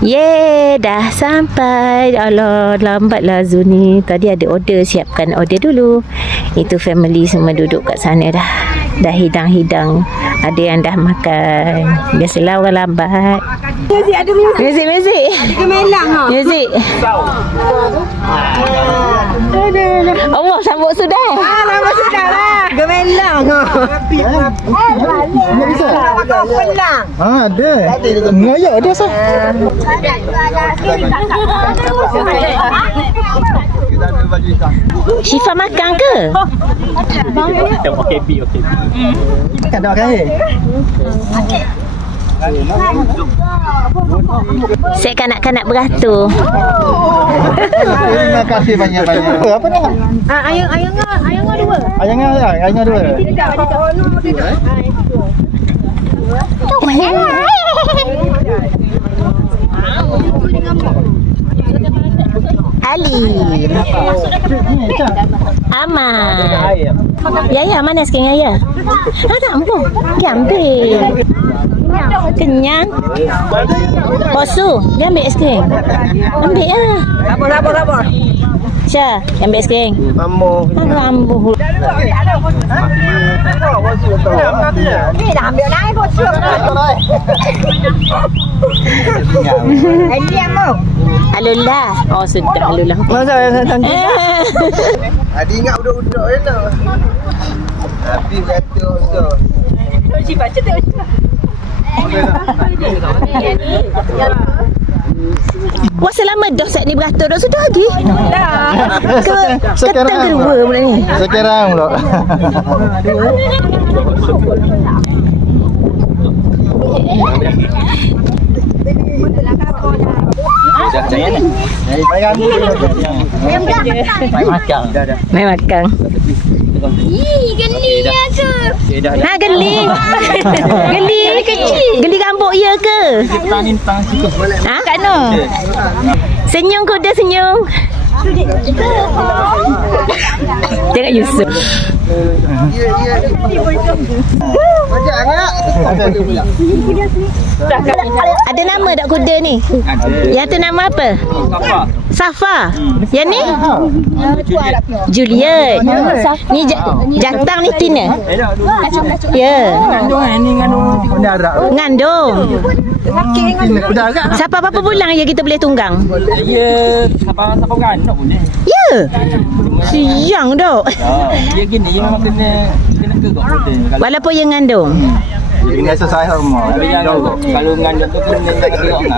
Yeay, dah sampai. Alah, lambatlah Zul ni. Tadi ada order, siapkan order dulu. Itu family semua duduk kat sana dah. Dah hidang-hidang. Ada yang dah makan. Biasalah orang lambat. Muzik ada muzik. Muzik. Ada gemelang ha. Muzik. Allah sambut sudah. Lama sudah lah. Gemelang ha. Pelang. Ada. Ngoyak dia sah. Syifa makan ke? OKB. Tak ada kan? Saya kanak-kanak beratur. Terima kasih banyak-banyak. Apa dah? Ayang dua. Ayang dua. Ali. Aman. Yaya mana sekarang Yaya? Tak ambil. Dia ambil. Kenyang. Posu, dia ambil aiskrim. Ambil lah. Sabar. Syah, dia ambil aiskrim. Ambo. Ambuh. Ni dah ambil naik bocor. Liam mau. Alullah. Oh sudah alullah. Masa yang cantik. Ada ingat budak-budak je nak. Tapi kata so. Wah selama dah set ni beratur dah sudah lagi? Dah. Ketang kedua pula ni. Sekarang pula. Mai makan. Geli tu. Ha geli. Geli kecil. Geli rambut ya ke? Ha Kak Noh. Senyum kuda senyum. Tengok Yusuf. Macam agak. Ada nama tak kuda ni? Yang tu nama apa? Safa. Yang ni? Juliet. Ni Jatang ni Tina. Ya. Ngandung. Siapa berapa bulan ya kita boleh tunggang? Ya, siapa kan nak boleh. Ya. Siang dok. Dia gini, dia memang kena gegak betul. Walaupun yang ngandung. Ini exercise rumah. Kalau ngandung tu kena gegak.